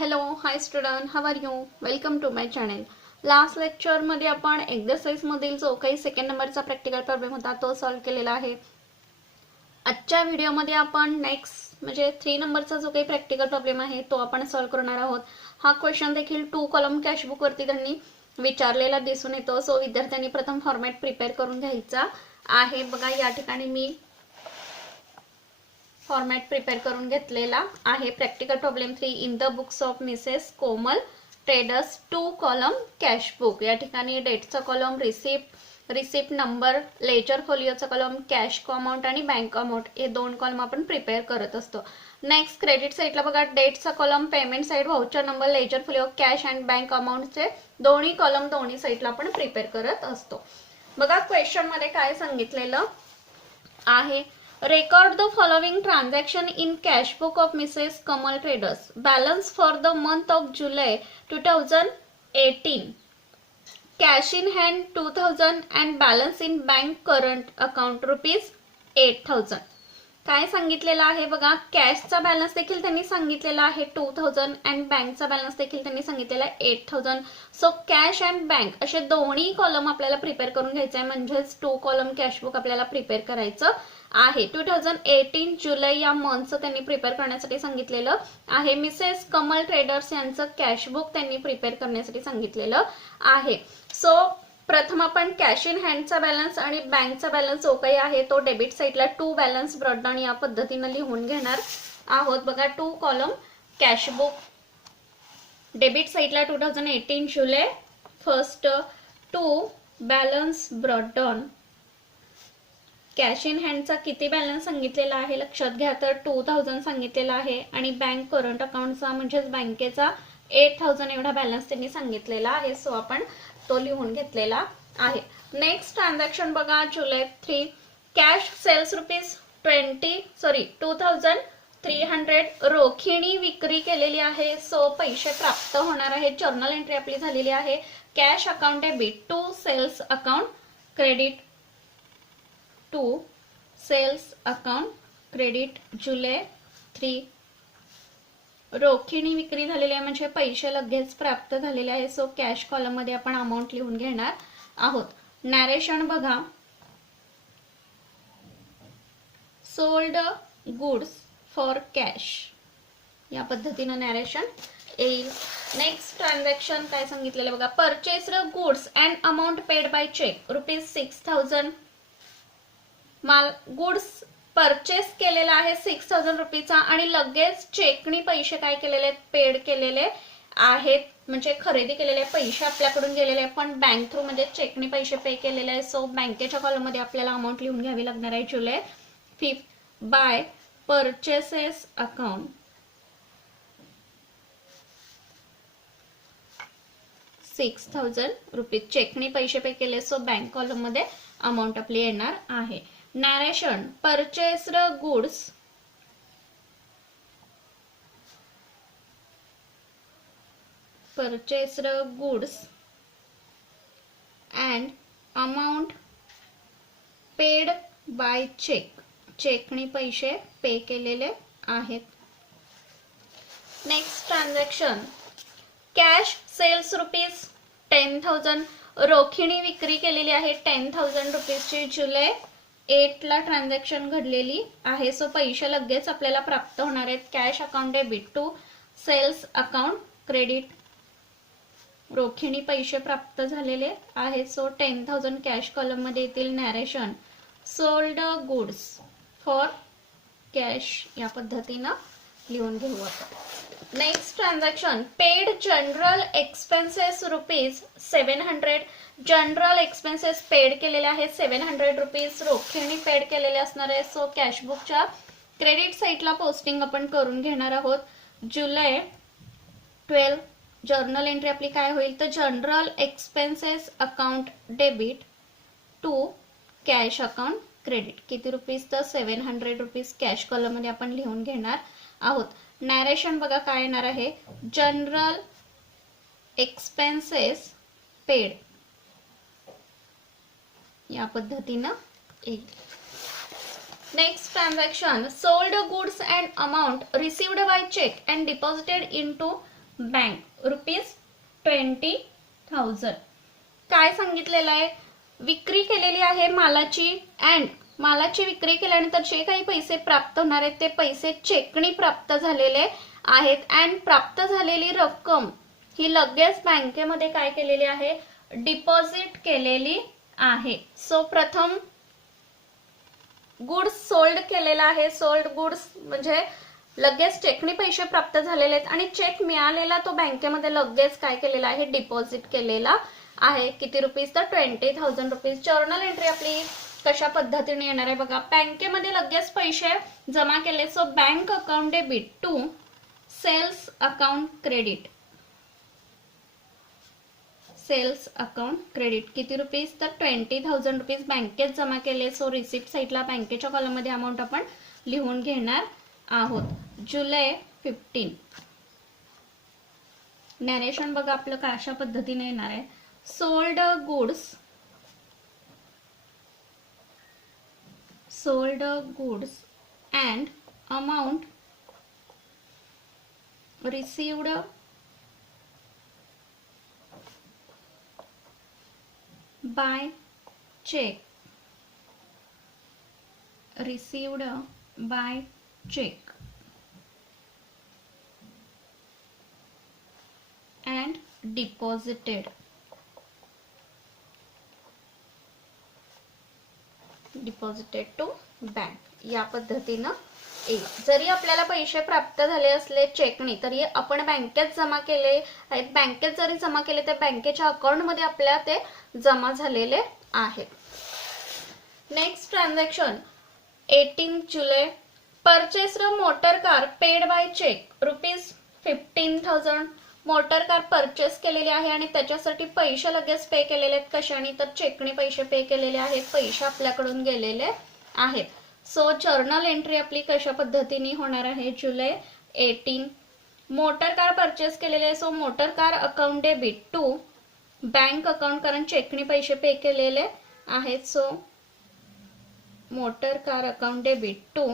Hello hi student, how are you? Welcome to my channel. Last लेक्चरमध्ये आपण एक्झरसाइजमधील जो काही सेकंड नंबरचा प्रॅक्टिकल प्रॉब्लेम होता तो सॉल्व्ह केलेला आहे. आजच्या व्हिडिओमध्ये आपण नेक्स्ट म्हणजे 3 नंबरचा जो काही प्रॅक्टिकल प्रॉब्लेम आहे तो आपण सॉल्व्ह करणार आहोत. हा क्वेश्चन देखील 2 कॉलम कॅशबुक वरती त्यांनी विचारलेला दिसून येतो. सो विद्यार्थ्यांनी प्रथम फॉर्मॅट प्रिपेअर करून घ्यायचा आहे. बघा या ठिकाणी मी फॉर्मॅट प्रिपेअर करून घेतलेला आहे. Practical problem 3 in the books of Mrs Komal traders 2 column cash book. या ठिकाणी डेटचा कॉलम, रिसिप्ट नंबर, लेजर फोलिओचा कॉलम, कॅश अमाऊंट आणि बँक अमाऊंट हे 2 कॉलम आपण प्रिपेअर करत असतो. नेक्स्ट क्रेडिट साईडला बघा डेटचा column, payment side, voucher number, ledger folio, cash and bank अमाऊंटचे दोन्ही कॉलम दोन्ही साईडला आपण प्रिपेअर करत असतो. बघा क्वेश्चन मध्ये काय सांगितलेलं आहे. Record the following transaction in cash book of Mrs. Kamal Traders. Balance for the month of July 2018. Cash in hand 2000 and balance in bank current account rupees 8000. काय सांगितलेलं आहे बघा. कॅशचा बॅलन्स देखील त्यांनी सांगितलेला आहे 2000 अँड बँकचा बॅलन्स देखील त्यांनी सांगितलेला आहे 8000. सो कॅश अँड बँक असे दोन्ही कॉलम आपल्याला प्रिपेअर करून घ्यायचे आहे. म्हणजेच 2 कॉलम कॅशबुक आपल्याला प्रिपेअर करायचं आहे. 2018 जुलै या मंथचं त्यांनी प्रिपेअर करण्यासाठी सांगितलेलं आहे. मिसेस कमल ट्रेडर्स यांचं कॅशबुक त्यांनी प्रिपेअर करण्यासाठी सांगितलेलं आहे. सो प्रथम आपण कॅश इन हँडचा बॅलन्स आणि बँकचा बॅलन्स जो काही आहे तो डेबिट साईडला 2 बॅलन्स ब्रॉडडाऊन या पद्धतीने लिहून घेणार आहोत. बघा 2 कॉलम कॅशबुक डेबिट साईडला 2018 जुलै फर्स्ट 2 बॅलन्स ब्रॉडडाऊन. कॅश इन हँडचा किती बॅलन्स सांगितलेला आहे लक्षात घ्या तर 2000 सांगितलेला आहे आणि बँक करंट अकाउंटचा म्हणजेच बँकेचा 8000 एवढा बॅलन्स त्यांनी सांगितलेला आहे. सो आपण तो लिहून घेतलेला आहे. नेक्स्ट ट्रान्झॅक्शन बघा जुलै 3 कॅश सेल्स रुपीज 2300 रोखीणी विक्री केलेली आहे. सो पैसे प्राप्त होणार आहेत. जर्नल एंट्री आपली झालेली आहे. Cash account debit to sales account credit to sales account credit जुलै 3 रोखीणी विक्री झालेली आहे म्हणजे पैसे लगेच प्राप्त झालेले आहे. सो कॅश कॉलम मध्ये आपण अमाऊंट लिहून घेणार आहोत. नॅरेशन बघा सोल्ड गुड्स फॉर कॅश या पद्धतीने नॅरेशन येईल. नेक्स्ट ट्रान्झॅक्शन काय सांगितलेलं बघा. Purchased goods and amount paid by cheque rupees 6000. माल गुड्स परचेस केलेला आहे 6000 रुपीचा आणि लगेच चेकनी पैसे काय केलेले पेड केलेले आहेत म्हणजे खरेदी केलेले पैसे आपल्याकडून गेलेले पण बँक थ्रू म्हणजे चेकनी पैसे पे केलेले आहे. सो बँकेच्या कॉलम मध्ये आपल्याला अमाऊंट लिहून घ्यावी लागणार आहे. जुलै 5 बाय परचेसेस अकाउंट 6000 रुपीज चेकनी पैसे पे केले. सो बँक कॉलम मध्ये अमाऊंट आपली येणार आहे. Narration purchased goods and amount paid by cheque चेकनी पैसे पे केलेले आहेत. Next transaction cash sales rupees 10000 रोखीणी विक्री केलेली आहे 10000 रुपीजची. जुलै 8 ला ट्रान्झॅक्शन घडलेली आहे. सो पैसे लगेच आपल्याला प्राप्त होणार आहेत. Cash account debit to sales account credit रोखीणी पैसे प्राप्त झालेले आहेत. सो 10000 कॅश कॉलम मध्ये येतील. Narration sold goods for cash या पद्धतीनं लिहून घेऊ आपण. Next transaction paid general expenses rupees 700. General expenses paid केलेले आहेत 700 रुपीज रोखीणी पेड केलेले असणार आहे. सो कॅशबुकच्या क्रेडिट साईडला पोस्टिंग आपण करून घेणार आहोत. जुलै 12 जर्नल एंट्री आपली काय होईल तर general expenses account debit to cash account credit किती रुपीज तर 700 रुपीज कॅश कॉलम मध्ये आपण लिहून घेणार आहोत. नॅरेशन बघा काय येणार आहे. जनरल एक्सपेन्सेस पेड या पद्धतीनं येईल. Next transaction sold goods and amount received by cheque and deposited into bank ₹20,000. काय सांगितलेलं आहे, विक्री केलेली आहे मालाची अँड मालाची विक्री केल्यानंतर जे काही पैसे प्राप्त होणार आहेत ते पैसे चेकनी प्राप्त झालेले आहेत अँड प्राप्त झालेली रक्कम ही लगेच बँकेमध्ये काय केलेली आहे, डिपॉझिट केलेली आहे. सो प्रथम गुड्स सोल्ड केलेला आहे. सोल्ड गुड्स म्हणजे लगेच चेकनी पैसे प्राप्त झालेले आहेत आणि चेक मिळालेला तो बँकेमध्ये लगेच काय केलेला आहे, डिपॉझिट केलेला आहे. किती रुपीज, तर ₹20,000. जर्नल एंट्री आपली कशा पद्धतीने येणार आहे बघा, बँकेमध्ये लगेच पैसे जमा केले. So bank account debit to sales account credit. Sales account credit किती रुपीज, तर ₹20,000 बँकेत जमा केले. सो रिसिप्ट साईडला बँकेच्या कॉलम मध्ये अमाऊंट आपण लिहून घेणार आहोत. जुलै 15. नरेशन बघा आपलं कशा पद्धतीने येणार आहे, sold goods and amount received by check. Received by check and deposited to bank. या पद्धतीनं येईल. जरी आपल्याला पैसे प्राप्त झाले असले चेकनी तरी आपण बँकेत जमा केले आहेत. बँकेत जरी जमा केले तर बँकेच्या अकाउंट मध्ये आपल्या ते जमा झालेले आहेत. नेक्स्ट ट्रान्झॅक्शन 18 जुलै. Purchased motor car paid by cheque ₹15,000. Motor car purchase केलेली आहे आणि त्याच्यासाठी पैसे लगेच पे केलेले आहेत. कशाने, तर चेकने पैसे पे केलेले आहेत. पैसे आपल्याकडून गेलेले आहेत. सो जर्नल एंट्री आपली कशा पद्धतीने होणार आहे, जुलै 18. मोटर कार परचेस केलेले आहे. So motor car account debit to bank account, कारण चेकने पैसे पे केलेले आहेत. So motor car account debit to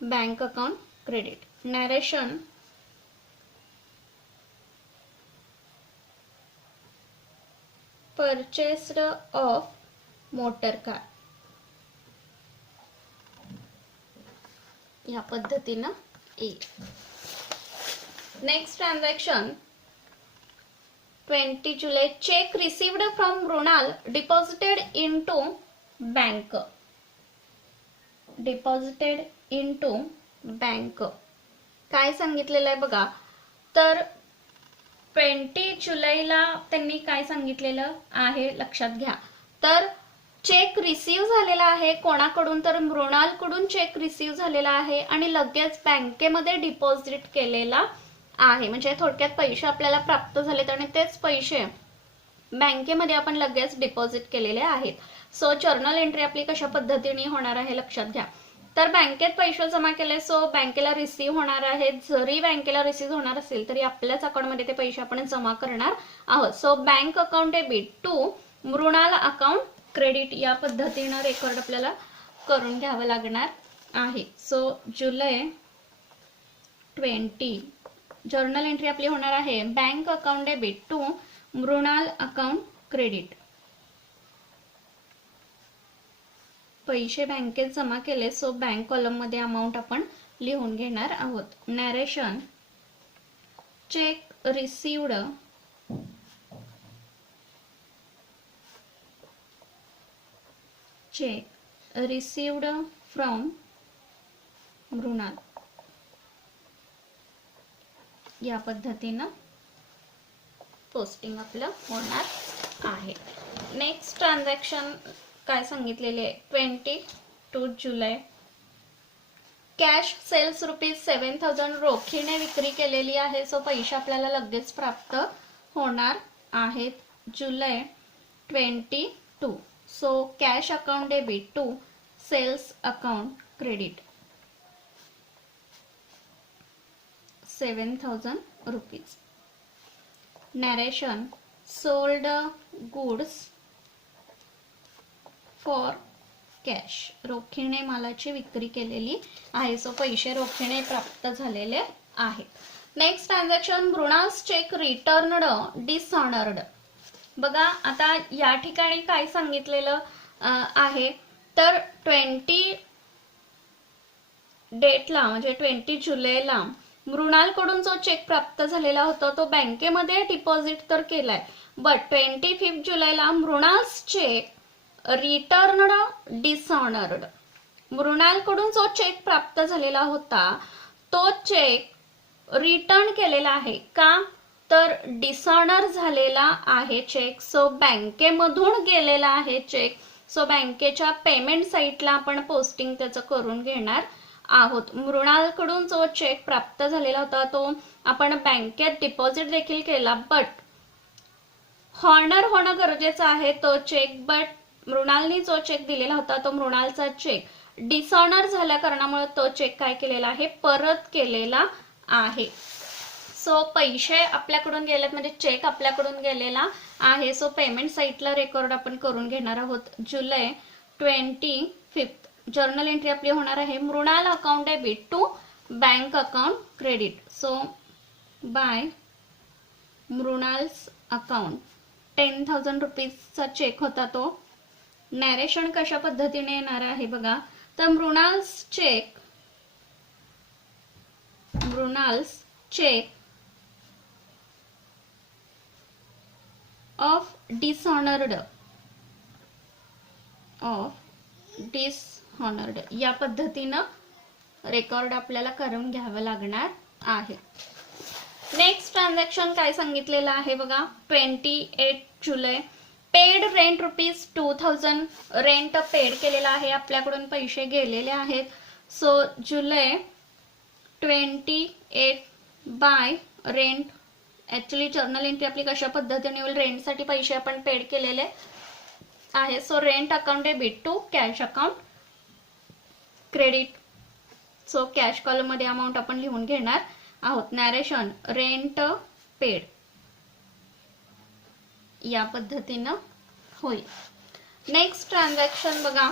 bank account credit. Narration purchased of motor car. या पद्धतीनं येईल. नेक्स्ट ट्रान्झॅक्शन 20 जुलै. Cheque received from Mrinal deposited into bank. Deposited into bank काय सांगितलेलं आहे बघा, तर 20 जुलैला त्यांनी काय सांगितलेलं आहे लक्षात घ्या. तर चेक रिसीव्ह झालेला आहे कोणाकडून, तर मृणालकडून चेक रिसीव्ह झालेला आहे आणि लगेच बँकेमध्ये डिपॉझिट केलेला आहे. म्हणजे थोडक्यात पैसे आपल्याला प्राप्त झालेत आणि तेच पैसे बँकेमध्ये आपण लगेच डिपॉझिट केलेले आहेत. सो जर्नल एंट्री आपली कशा पद्धतीने होणार आहे लक्षात घ्या. तर बँकेत पैसे जमा केले, सो बँकेला रिसीव्ह होणार आहेत. जरी बँकेला रिसीव्ह होणार असेल तरी आपल्याच अकाउंटमध्ये ते पैसे आपण जमा करणार आहोत. So bank account debit to Mrinal account credit. या पद्धतीनं रेकॉर्ड आपल्याला करून घ्यावं लागणार आहे. सो जुलै 20 जर्नल एंट्री आपली होणार आहे, bank account debit to Mrinal account credit. पैसे बँकेत जमा केले, सो बँक कॉलम मध्ये अमाऊंट आपण लिहून घेणार आहोत. Narration cheque received from Mrinal. या पद्धतीनं पोस्टिंग आपलं होणार आहे. नेक्स्ट ट्रान्झॅक्शन काय सांगितलेले आहे 22 जुलै. कॅश सेल्स ₹7,000 रोखीने विक्री केलेली आहे. सो पैसे आपल्याला लगेच प्राप्त होणार आहेत. जुलै 22. So cash account debit to sales account credit ₹7,000. Narration sold goods for cash. रोखीने मालाची विक्री केलेली आहे. सो पैसे रोखीने प्राप्त झालेले आहेत. नेक्स्ट ट्रान्झॅक्शन मृणास चेक रिटर्नड डिसऑनर्ड. बघा आता या ठिकाणी काय सांगितलेलं आहे तर 20 डेटला म्हणजे 20 जुलैला मृणालकडून जो चेक प्राप्त झालेला होता तो बँकेमध्ये डिपॉझिट तर केलाय, बट 25 जुलैला मृणाल्स चेक रिटर्नड डिसऑनर्ड. मृणालकडून जो चेक प्राप्त झालेला होता तो चेक रिटर्न केलेला आहे का तर डिसऑनर झालेला आहे चेक. सो बँकेमधून गेलेला आहे चेक. सो बँकेच्या पेमेंट साईटला आपण पोस्टिंग त्याचं करून घेणार आहोत. मृणालकडून जो चेक प्राप्त झालेला होता तो आपण बँकेत डिपॉझिट देखील केला, बट हॉनर होणं गरजेचं आहे तो चेक. बट मृणालनी जो चेक दिलेला होता तो मृणालचा चेक डिसऑनर झाल्या कारणामुळे तो चेक काय केलेला आहे परत केलेला आहे. सो पैसे आपल्याकडून गेलेत म्हणजे चेक आपल्याकडून गेलेला आहे. सो पेमेंट साईटला रेकॉर्ड आपण करून घेणार आहोत. जुलै 25 जर्नल एंट्री आपली होणार आहे Mrinal account debit to bank account credit. So by Mrinal's account 10,000 रुपीजचा चेक होता तो. नॅरेशन कशा पद्धतीने येणार आहे बघा तर मृणाल्स चेक ऑफ डिसऑनर्ड या पद्धतीनं रेकॉर्ड आपल्याला करून घ्यावं लागणार आहे. नेक्स्ट ट्रान्झॅक्शन काय सांगितलेलं आहे बघा 28 जुलै पेड रेंट ₹2,000 रेंट पेड केलेला आहे, आपल्याकडून पैसे गेलेले आहेत. सो जुलै 28 bye rent. Actually journal entry आपली कशा पद्धतीने होईल रेंटसाठी पैसे आपण पेड केलेले आहे. So rent account debit to cash account credit. So cash column मध्ये अमाऊंट आपण लिहून घेणार आहोत. नॅरेशन रेंट पेड या पद्धतीनं होईल. नेक्स्ट ट्रान्झॅक्शन बघा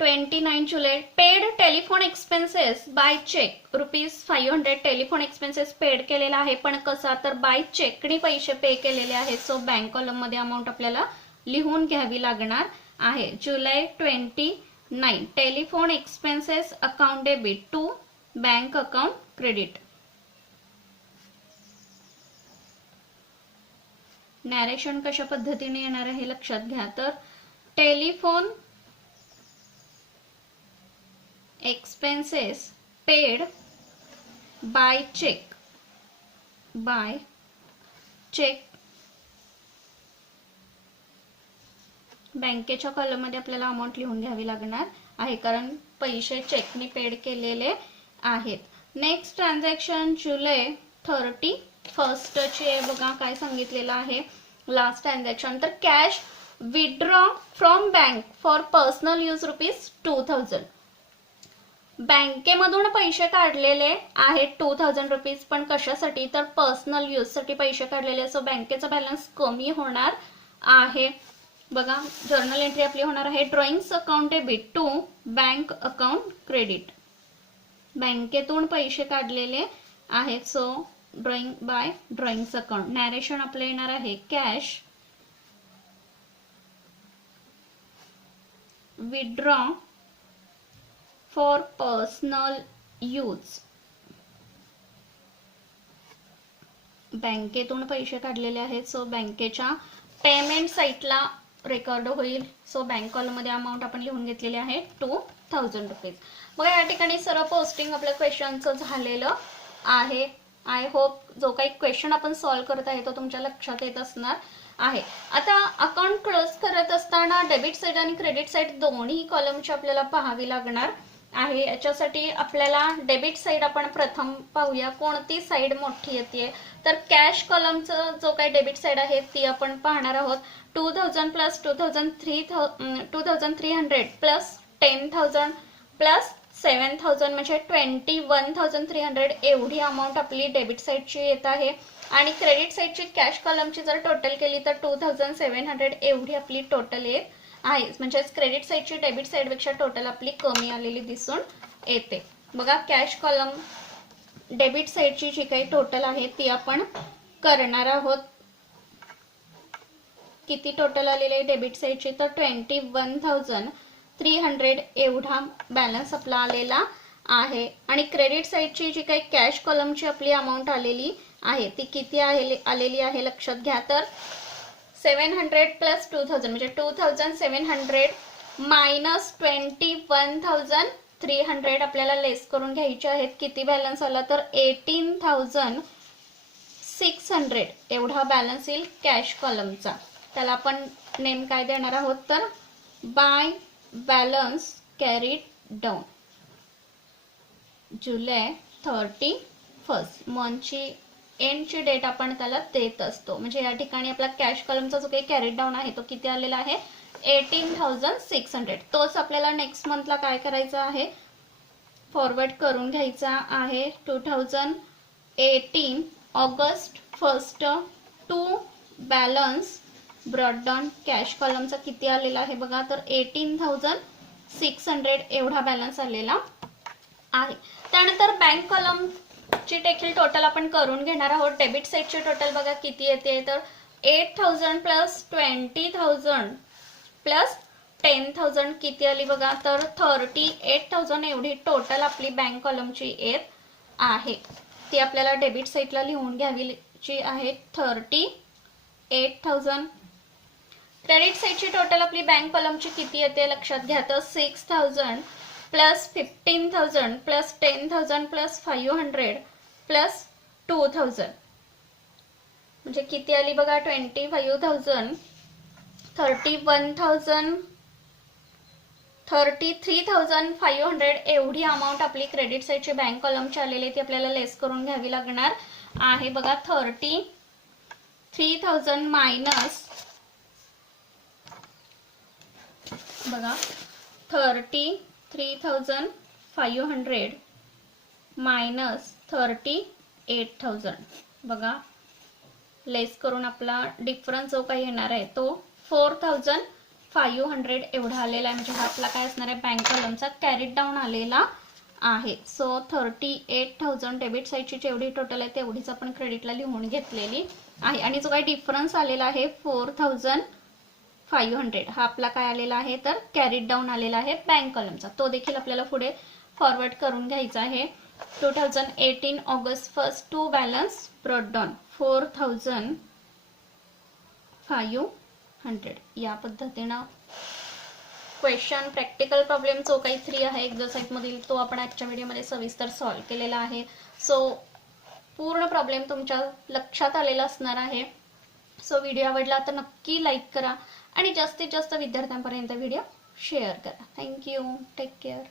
29 जुलै paid telephone expenses by cheque ₹500 telephone expenses paid केलेला आहे, पण कसा तर बाय चेकने पैसे पे केलेले आहेत. सो बँक कॉलम मध्ये अमाऊंट आपल्याला लिहून घ्यावी लागणार आहे. जुलै 29 telephone expenses account debit to bank account credit. Narration कशा पद्धतीने येणार आहे लक्षात घ्या तर telephone expenses paid by cheque बँकेच्या कॉलम मध्ये आपल्याला अमाऊंट लिहून घ्यावी लागणार आहे कारण पैसे चेकने पेड केलेले आहेत. नेक्स्ट ट्रान्झॅक्शन जुलै 31 चे बघा काय सांगितलेलं आहे लास्ट ट्रान्झॅक्शन तर cash withdraw from bank for personal use ₹2,000. बँकेमधून पैसे काढलेले आहेत 2,000 रुपीज, पण कशासाठी तर पर्सनल यूज साठी पैसे काढलेले. सो बँकेचा बॅलन्स कमी होणार आहे. बघा जर्नल एंट्री आपली होणार आहे drawings account debit to bank account credit. बँकेतून पैसे काढलेले आहेत. So drawing by drawings account. Narration आपलं येणार आहे cash withdraw for personal use. बँकेतून पैसे काढलेले आहेत. सो बँकेच्या पेमेंट साईटला रेकॉर्ड होईल. सो बँक कॉलम मध्ये अमाऊंट आपण लिहून घेतलेली आहे 2,000 रुपीज. बघा या ठिकाणी सर्व पोस्टिंग आपल्या क्वेश्चनचं झालेलं आहे. आय होप जो काही क्वेश्चन आपण सॉल्व्ह करत आहे तो तुमच्या लक्षात येत असणार आहे. आता अकाउंट क्लोज करत असताना डेबिट साईड आणि क्रेडिट साईड दोन्ही कॉलमची आपल्याला पाहावी लागणार आहे. याच्यासाठी आपल्याला डेबिट साईड आपण प्रथम पाहूया कोणती साईड मोठी येते तर कॅश कॉलमचं जो काही डेबिट साईड आहे ती आपण पाहणार आहोत. 2,000 प्लस 2,300 प्लस 10,000 प्लस 7,000 म्हणजे 21,300 एवढी अमाऊंट आपली डेबिट साईडची येत आहे. आणि क्रेडिट साईडची कॅश कॉलमची जर टोटल केली तर 2,700 एवढी आपली टोटल येत आहे. म्हणजे क्रेडिट साईडची डेबिट साईडपेक्षा टोटल आपली कमी आलेली दिसून येते. बघा कॅश कॉलम डेबिट साईडची जी काही टोटल आहे ती आपण करणार आहोत. किती टोटल आलेले आहे डेबिट साईडची, तर 21,300 एवढा बॅलन्स आपला आलेला आहे. आणि क्रेडिट साईडची जी काही कॅश कॉलमची आपली अमाऊंट आलेली आहे ती किती आलेली आहे लक्षात घ्या. तर 700 प्लस 2000 म्हणजे 2700 मायनस 21,300 आपल्याला लेस करून घ्यायचे आहेत. किती बॅलन्स आला, तर 18,600 एवढा बॅलन्स येईल कॅश कॉलमचा. त्याला आपण नेम काय देणार आहोत, तर बाय बॅलन्स कॅरीड डाऊन जुलै 31 मंथची एंडची डेट आपण त्याला देत असतो. म्हणजे या ठिकाणी आपला कॅश कॉलमचा जो काही कॅरीड डाऊन आहे तो किती आलेला आहे, 18,600. तोच आपल्याला नेक्स्ट मंथला काय करायचा आहे, फॉरवर्ड करून घ्यायचा आहे. 2018 August 1 to balance brought down cash कॉलमचा किती आलेला आहे बघा, तर 18,600 एवढा बॅलन्स आलेला आहे. त्यानंतर बँक कॉलमची देखील टोटल आपण करून घेणार आहोत. डेबिट साईडची टोटल बघा किती येते, तर 8,000 प्लस 20,000 प्लस 10,000 किती आली बघा, तर 38,000 एवढी टोटल आपली बँक कॉलमची येत आहे. ती आपल्याला डेबिट साईडला लिहून घ्यावीची आहे 38,000. क्रेडिट साईडची टोटल आपली बँक कॉलमची किती येते लक्षात घ्या, तर 6,000 प्लस 15,000 प्लस 10,000 प्लस 500 प्लस 2,000 म्हणजे किती आली बघा, 25,000 33,500 एवढी अमाऊंट आपली क्रेडिट साईडची बँक कॉलमची आलेली ती आपल्याला लेस करून घ्यावी लागणार आहे बघा. 33,000 मायनस बघा 33,500 मायनस 38,000 बघा लेस करून आपला डिफरन्स जो काही येणार आहे तो 4,500 एवढा आलेला आहे. म्हणजे हा आपला काय असणार आहे, बँक कॉलमचा कॅरीड डाऊन आलेला आहे. सो 38,000 डेबिट साईडची जेवढी टोटल आहे तेवढीच आपण क्रेडिटला लिहून घेतलेली आहे. आणि जो काही डिफरन्स आलेला आहे 4,500 हा आपला काय आलेला आहे, तर कॅरीड डाऊन आलेला आहे बँक कॉलमचा. तो देखील आपल्याला पुढे फॉरवर्ड करून घ्यायचा आहे. 2018 August 1 to balance brought down 4,500 या पद्धतीनं क्वेश्चन प्रॅक्टिकल प्रॉब्लेम जो काही 3 आहे एक्झरसाइज मधील तो आपण आजच्या व्हिडिओमध्ये सविस्तर सॉल्व्ह केलेला आहे. सो पूर्ण प्रॉब्लेम तुमच्या लक्षात आलेला असणार आहे. सो व्हिडिओ आवडला तर नक्की लाईक करा आणि जास्तीत जास्त विद्यार्थ्यांपर्यंत व्हिडिओ शेअर करा. थँक्यू. Take care.